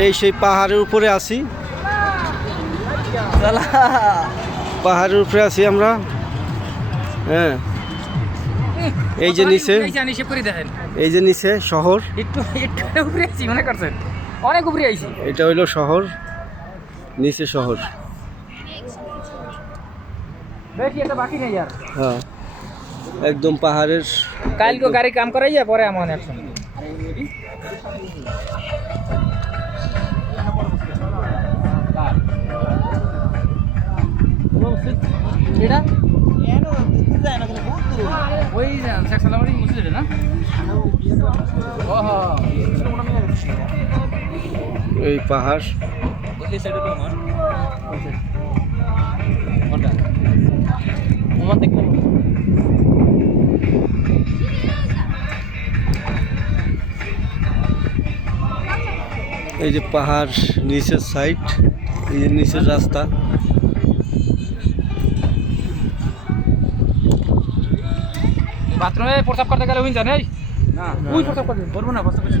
এই সেই পাহাড়ের উপরে আছি, পাহাড়ের উপরে আছি আমরা। হ্যাঁ, এই যে নিচে, এই যে নিচে শহর, অনেক উপরে আইছি। এটা হইলো শহর, নিচে শহর। বেশি এটা বাকি নেই আর। হ্যাঁ, একদম পাহাড়ের। কালকে গাড়ি কাম করাই যায় পরে এমন অ্যাকশন। এটা ওই সেকশনালি মুছে না। এই পাহাড়, ওই সাইডে তো আমার কোনটা ওমান দেখতে। এই যে পাহাড় নিচের সাইড, এই যে নিচের রাস্তা। বাথরুমে প্রস্রাব করতে গেলে উইন জানে না, ওই প্রস্রাব করবে, করবো না প্রস্রাব করবে।